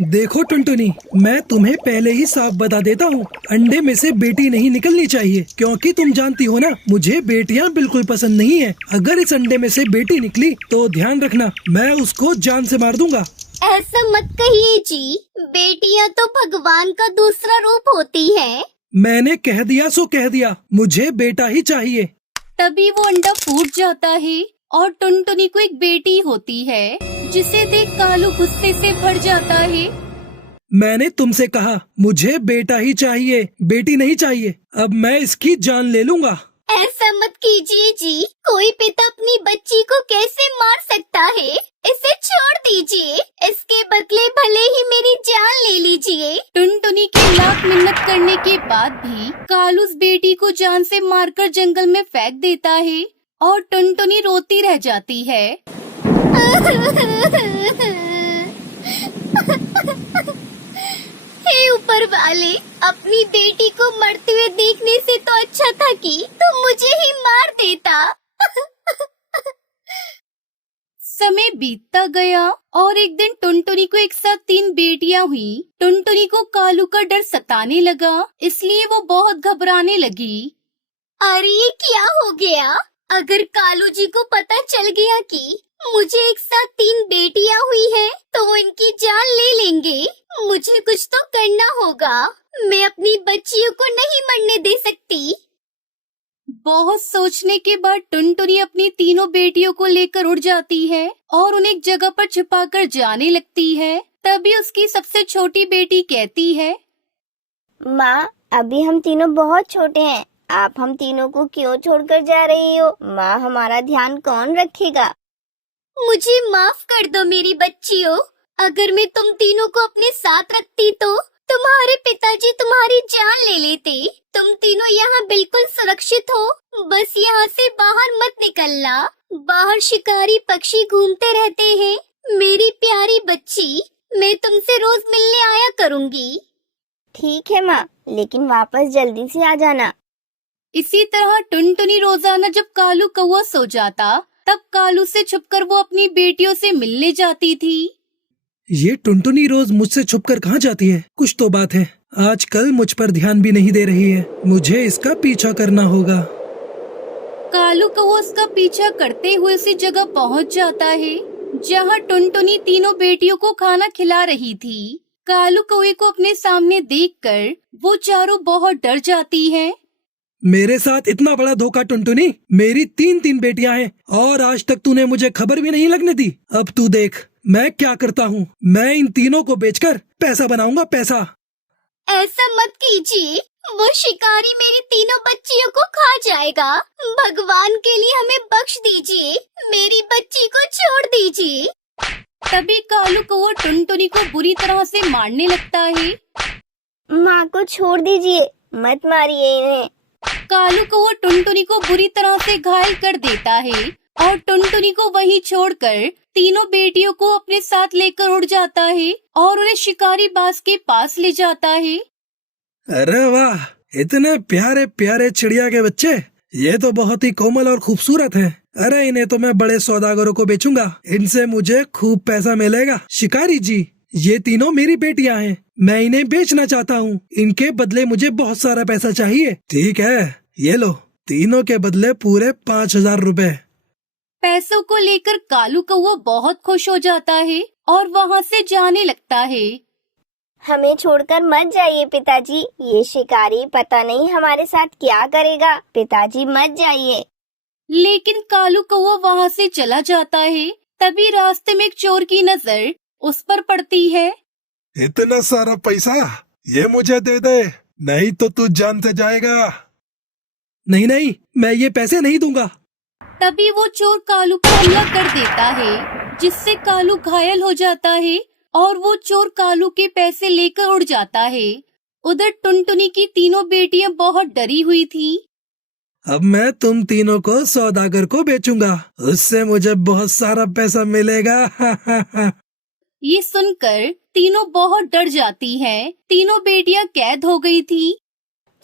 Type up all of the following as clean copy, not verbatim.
देखो टुनटुनी, मैं तुम्हें पहले ही साफ बता देता हूँ, अंडे में से बेटी नहीं निकलनी चाहिए, क्योंकि तुम जानती हो ना, मुझे बेटियाँ बिल्कुल पसंद नहीं है। अगर इस अंडे में से बेटी निकली तो ध्यान रखना, मैं उसको जान से मार दूंगा। ऐसा मत कहिए जी, बेटियाँ तो भगवान का दूसरा रूप होती है। मैंने कह दिया सो कह दिया, मुझे बेटा ही चाहिए। तभी वो अंडा फूट जाता है और टुनटुनी को एक बेटी होती है, जिसे देख कालू गुस्से से भर जाता है। मैंने तुमसे कहा मुझे बेटा ही चाहिए, बेटी नहीं चाहिए। अब मैं इसकी जान ले लूंगा। ऐसा मत कीजिए जी, कोई पिता अपनी बच्ची को कैसे मार सकता है? इसे छोड़ दीजिए, इसके बदले भले ही मेरी जान ले लीजिए। टुनटुनी की लाख मिन्नत करने के बाद भी कालू उस बेटी को जान से मारकर जंगल में फेंक देता है और टुनटुनी रोती रह जाती है। हे ऊपर वाले, अपनी बेटी को मरते हुए देखने से तो अच्छा था कि तुम मुझे ही मार देता। समय बीतता गया और एक दिन टुनटुनी को एक साथ 3 बेटियां हुई। टुनटुनी को कालू का डर सताने लगा, इसलिए वो बहुत घबराने लगी। अरे ये क्या हो गया? अगर कालू जी को पता चल गया कि मुझे एक साथ 3 बेटियां हुई हैं, तो वो इनकी जान ले लेंगे। मुझे कुछ तो करना होगा, मैं अपनी बच्चियों को नहीं मरने दे सकती। बहुत सोचने के बाद टुनटुनी अपनी तीनों बेटियों को लेकर उड़ जाती है और उन्हें एक जगह पर छिपाकर जाने लगती है। तभी उसकी सबसे छोटी बेटी कहती है, माँ, अभी हम तीनों बहुत छोटे हैं, आप हम तीनों को क्यों छोड़कर जा रही हो? माँ, हमारा ध्यान कौन रखेगा? मुझे माफ कर दो मेरी बच्चियों, अगर मैं तुम तीनों को अपने साथ रखती तो तुम्हारे पिताजी तुम्हारी जान ले लेते। तुम तीनों यहाँ बिल्कुल सुरक्षित हो, बस यहाँ से बाहर मत निकलना। बाहर शिकारी पक्षी घूमते रहते हैं। मेरी प्यारी बच्ची, मैं तुमसे रोज मिलने आया करूँगी। ठीक है माँ, लेकिन वापस जल्दी से आ जाना। इसी तरह टुनटुनी रोजाना जब कालू कौवा सो जाता, तब कालू से छुपकर वो अपनी बेटियों से मिलने जाती थी। ये टुनटुनी रोज मुझसे छुपकर कहाँ जाती है? कुछ तो बात है, आजकल मुझ पर ध्यान भी नहीं दे रही है। मुझे इसका पीछा करना होगा। कालू कौवा उसका पीछा करते हुए उसी जगह पहुंच जाता है जहां टुनटुनी तीनों बेटियों को खाना खिला रही थी। कालू कौवे को अपने सामने देखकर वो चारों बहुत डर जाती हैं। मेरे साथ इतना बड़ा धोखा टुनटुनी, मेरी 3 बेटियां हैं और आज तक तूने मुझे खबर भी नहीं लगने दी। अब तू देख मैं क्या करता हूँ, मैं इन तीनों को बेचकर पैसा बनाऊंगा, पैसा। ऐसा मत कीजिए, वो शिकारी मेरी तीनों बच्चियों को खा जाएगा। भगवान के लिए हमें बख्श दीजिए, मेरी बच्ची को छोड़ दीजिए। तभी कालू कौवा टुनटुनी को बुरी तरह से मारने लगता है। माँ को छोड़ दीजिए, मत मारिए इन्हें। कालू कौवा टुनटुनी को बुरी तरह से घायल कर देता है और टुनटुनी को वहीं छोड़कर तीनों बेटियों को अपने साथ लेकर उड़ जाता है और उन्हें शिकारी बाज के पास ले जाता है। अरे वाह, इतने प्यारे प्यारे चिड़िया के बच्चे, ये तो बहुत ही कोमल और खूबसूरत हैं। अरे इन्हें तो मैं बड़े सौदागरों को बेचूंगा, इनसे मुझे खूब पैसा मिलेगा। शिकारी जी, ये तीनों मेरी बेटियां हैं, मैं इन्हें बेचना चाहता हूँ। इनके बदले मुझे बहुत सारा पैसा चाहिए। ठीक है, ये लो, तीनों के बदले पूरे 5000 रुपए। पैसों को लेकर कालू कौवा बहुत खुश हो जाता है और वहाँ से जाने लगता है। हमें छोड़कर मत जाइए पिताजी, ये शिकारी पता नहीं हमारे साथ क्या करेगा। पिताजी मत जाइए। लेकिन कालू कौवा वहाँ से चला जाता है। तभी रास्ते में एक चोर की नजर उस पर पड़ती है। इतना सारा पैसा ये मुझे दे दे, नहीं तो तू जान से जाएगा। नहीं नहीं, मैं ये पैसे नहीं दूंगा। तभी वो चोर कालू पर हमला कर देता है, जिससे कालू घायल हो जाता है और वो चोर कालू के पैसे लेकर उड़ जाता है। उधर टुनटुनी की तीनों बेटियां बहुत डरी हुई थी। अब मैं तुम तीनों को सौदागर को बेचूंगा, उससे मुझे बहुत सारा पैसा मिलेगा। ये सुनकर तीनों बहुत डर जाती हैं। तीनों बेटियां कैद हो गई थी।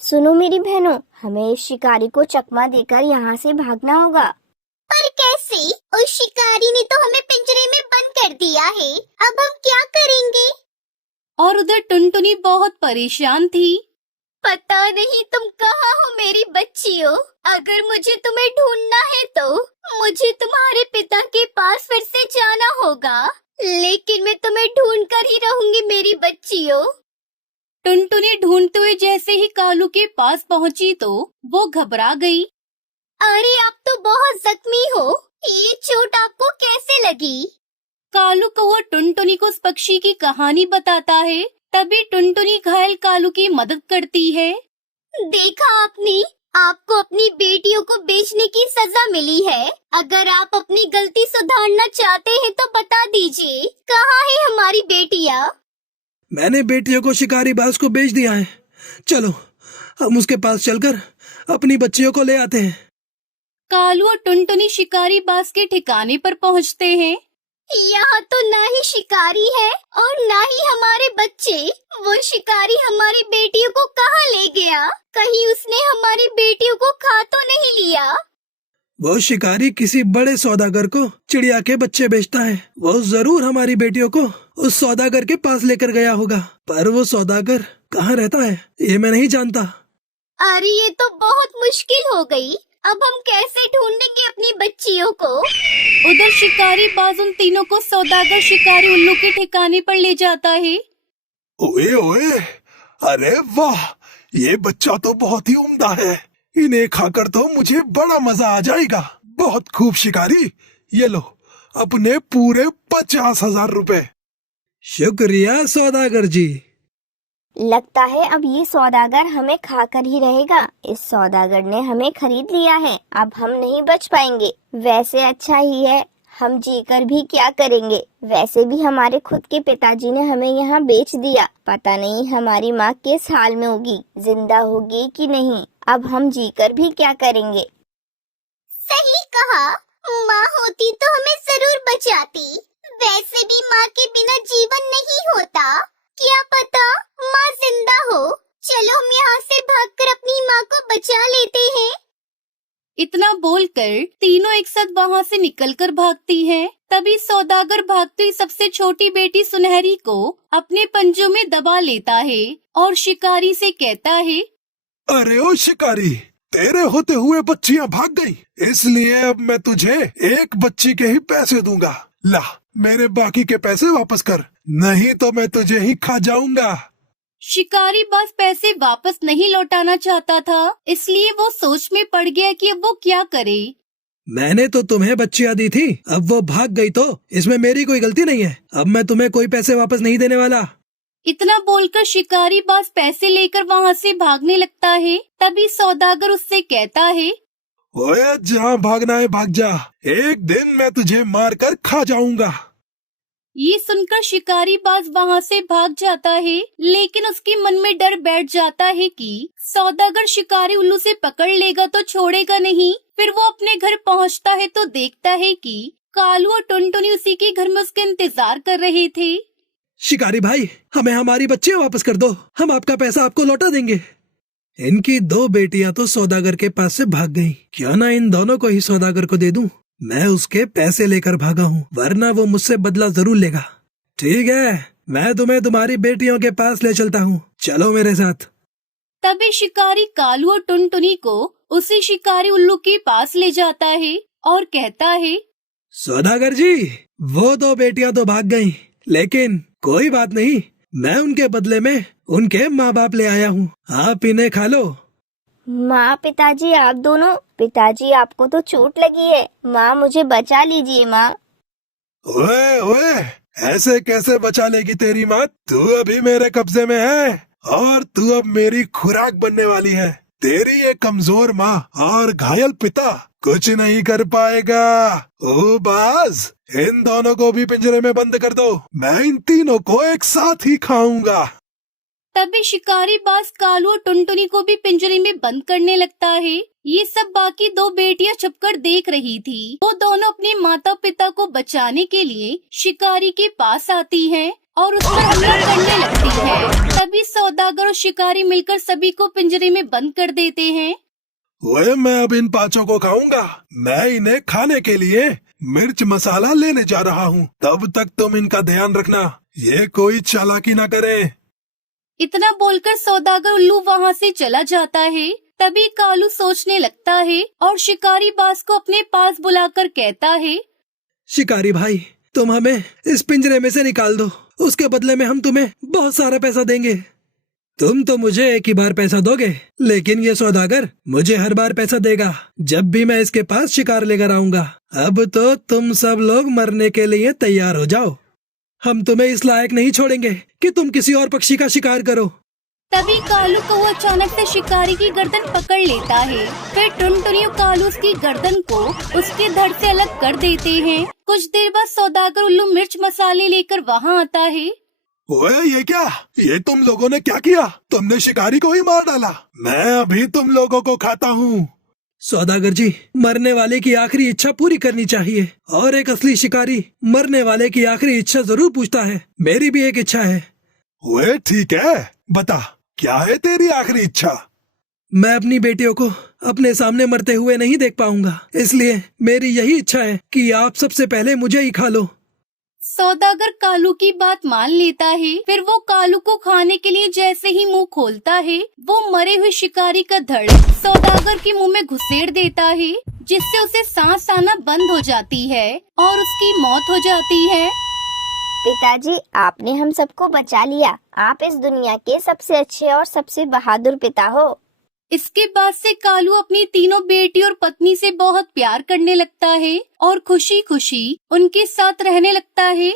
सुनो मेरी बहनों, हमें इस शिकारी को चकमा देकर यहाँ से भागना होगा। पर कैसे? उस शिकारी ने तो हमें पिंजरे में बंद कर दिया है, अब हम क्या करेंगे? और उधर टुनटुनी बहुत परेशान थी। पता नहीं तुम कहाँ हो मेरी बच्चियों। अगर मुझे तुम्हें ढूंढना है तो मुझे तुम्हारे पिता के पास फिर से जाना होगा, लेकिन मैं तुम्हें ढूंढ कर ही रहूंगी मेरी बच्चियों। टुनटुनी ढूंढते हुए जैसे ही कालू के पास पहुंची तो वो घबरा गई। अरे आप तो बहुत जख्मी हो, ये चोट आपको कैसे लगी? कालू कौवा टुनटुनी को उस पक्षी की कहानी बताता है। तभी टुनटुनी घायल कालू की मदद करती है। देखा आपने, आपको अपनी बेटियों को बेचने की सजा मिली है। अगर आप अपनी गलती सुधारना चाहते हैं तो बता दीजिए, कहाँ है हमारी बेटियाँ? मैंने बेटियों को शिकारी बाज को बेच दिया है। चलो हम उसके पास चलकर अपनी बच्चियों को ले आते हैं। कालू और टुनटुनी शिकारी बाज के ठिकाने पर पहुंचते हैं। यहाँ तो ना ही शिकारी है और ना ही हमारे बच्चे। वो शिकारी हमारी बेटियों को कहाँ ले गया? कहीं उसने हमारी बेटियों को खा तो नहीं लिया? वो शिकारी किसी बड़े सौदागर को चिड़िया के बच्चे बेचता है। वो जरूर हमारी बेटियों को उस सौदागर के पास लेकर गया होगा, पर वो सौदागर कहाँ रहता है ये मैं नहीं जानता। अरे ये तो बहुत मुश्किल हो गई। अब हम कैसे ढूंढेंगे अपनी बच्चियों को? उधर शिकारी बाज उन तीनों को सौदागर शिकारी उल्लू के ठिकाने पर ले जाता है। ओए ओए, अरे वाह, ये बच्चा तो बहुत ही उम्दा है। इन्हें खाकर तो मुझे बड़ा मजा आ जाएगा। बहुत खूब शिकारी, ये लो अपने पूरे 50,000 रुपए। शुक्रिया सौदागर जी। लगता है अब ये सौदागर हमें खाकर ही रहेगा। इस सौदागर ने हमें खरीद लिया है, अब हम नहीं बच पाएंगे। वैसे अच्छा ही है, हम जीकर भी क्या करेंगे। वैसे भी हमारे खुद के पिताजी ने हमें यहाँ बेच दिया। पता नहीं हमारी माँ किस हाल में होगी, जिंदा होगी कि नहीं। अब हम जीकर भी क्या करेंगे। सही कहा, माँ होती तो हमें जरूर बचाती। वैसे भी माँ के बिना जीवन नहीं होता। क्या पता माँ जिंदा हो। चलो हम यहाँ से भागकर अपनी माँ को बचा लेते हैं। इतना बोलकर तीनों एक साथ वहाँ से निकलकर भागती हैं। तभी सौदागर भागते हुए सबसे छोटी बेटी सुनहरी को अपने पंजों में दबा लेता है और शिकारी से कहता है, अरे ओ शिकारी, तेरे होते हुए बच्चियां भाग गई, इसलिए अब मैं तुझे एक बच्ची के ही पैसे दूंगा। ला मेरे बाकी के पैसे वापस कर, नहीं तो मैं तुझे ही खा जाऊंगा। शिकारी बाज पैसे वापस नहीं लौटाना चाहता था, इसलिए वो सोच में पड़ गया कि अब वो क्या करे। मैंने तो तुम्हें बच्चियां दी थी, अब वो भाग गई तो इसमें मेरी कोई गलती नहीं है। अब मैं तुम्हें कोई पैसे वापस नहीं देने वाला। इतना बोलकर शिकारी बाज पैसे लेकर वहाँ से भागने लगता है। तभी सौदागर उससे कहता है, ओए जहाँ भागना है भाग जा, एक दिन मैं तुझे मारकर खा जाऊंगा। ये सुनकर शिकारी बाज वहाँ से भाग जाता है, लेकिन उसके मन में डर बैठ जाता है कि सौदागर शिकारी उल्लू से पकड़ लेगा तो छोड़ेगा नहीं। फिर वो अपने घर पहुँचता है तो देखता है कि कालू और टुनटुनी उसी के घर में उसके इंतजार कर रहे थे। शिकारी भाई, हमें हमारी बच्चियां वापस कर दो, हम आपका पैसा आपको लौटा देंगे। इनकी दो बेटियां तो सौदागर के पास से भाग गईं। क्यों ना इन दोनों को ही सौदागर को दे दूं। मैं उसके पैसे लेकर भागा हूँ, वरना वो मुझसे बदला जरूर लेगा। ठीक है, मैं तुम्हें तुम्हारी बेटियों के पास ले चलता हूँ, चलो मेरे साथ। तभी शिकारी कालू और टुनटुनी को उसी शिकारी उल्लू के पास ले जाता है और कहता है, सौदागर जी, वो दो बेटियां तो भाग गईं, लेकिन कोई बात नहीं, मैं उनके बदले में उनके माँ बाप ले आया हूँ, आप इन्हें खा लो। माँ पिताजी आप दोनों, पिताजी आपको तो चोट लगी है, माँ मुझे बचा लीजिए माँ। ओए ओए, ऐसे कैसे बचा लेगी तेरी माँ? तू अभी मेरे कब्जे में है और तू अब मेरी खुराक बनने वाली है। तेरी ये कमजोर माँ और घायल पिता कुछ नहीं कर पाएगा। ओ बाज, इन दोनों को भी पिंजरे में बंद कर दो, मैं इन तीनों को एक साथ ही खाऊंगा। तभी शिकारी बाज कालू और टुनटुनी को भी पिंजरे में बंद करने लगता है। ये सब बाकी दो बेटियां छुपकर देख रही थी। वो दोनों अपने माता पिता को बचाने के लिए शिकारी के पास आती हैं और उस पर हमला करने लगती है। तभी सौदागर और शिकारी मिलकर सभी को पिंजरे में बंद कर देते हैं। ओए, मैं अब इन पांचों को खाऊंगा। मैं इन्हें खाने के लिए मिर्च मसाला लेने जा रहा हूँ, तब तक तुम इनका ध्यान रखना। ये कोई चालाकी ना करे। इतना बोलकर सौदागर उल्लू वहाँ से चला जाता है। तभी कालू सोचने लगता है और शिकारी बाज को अपने पास बुलाकर कहता है, शिकारी भाई, तुम हमें इस पिंजरे में से निकाल दो, उसके बदले में हम तुम्हें बहुत सारा पैसा देंगे। तुम तो मुझे एक ही बार पैसा दोगे, लेकिन ये सौदागर मुझे हर बार पैसा देगा जब भी मैं इसके पास शिकार लेकर आऊंगा। अब तो तुम सब लोग मरने के लिए तैयार हो जाओ। हम तुम्हें इस लायक नहीं छोड़ेंगे कि तुम किसी और पक्षी का शिकार करो। तभी कालू कौवा अचानक से शिकारी की गर्दन पकड़ लेता है। फिर टुनटुनी और कालू उसकी गर्दन को उसके धड़ से अलग कर देते हैं। कुछ देर बाद सौदागर उल्लू मिर्च मसाले लेकर वहाँ आता है। ओए ये क्या? ये तुम लोगों ने क्या किया? तुमने शिकारी को ही मार डाला। मैं अभी तुम लोगों को खाता हूँ। सौदागर जी, मरने वाले की आखिरी इच्छा पूरी करनी चाहिए, और एक असली शिकारी मरने वाले की आखिरी इच्छा जरूर पूछता है। मेरी भी एक इच्छा है। ओए ठीक है, बता क्या है तेरी आखिरी इच्छा? मैं अपनी बेटियों को अपने सामने मरते हुए नहीं देख पाऊंगा, इसलिए मेरी यही इच्छा है कि आप सबसे पहले मुझे ही खा लो। सौदागर कालू की बात मान लेता है। फिर वो कालू को खाने के लिए जैसे ही मुंह खोलता है, वो मरे हुए शिकारी का धड़ सौदागर के मुंह में घुसेड़ देता है, जिससे उसे सांस आना बंद हो जाती है और उसकी मौत हो जाती है। पिताजी, आपने हम सबको बचा लिया। आप इस दुनिया के सबसे अच्छे और सबसे बहादुर पिता हो। इसके बाद से कालू अपनी तीनों बेटी और पत्नी से बहुत प्यार करने लगता है और खुशी खुशी उनके साथ रहने लगता है।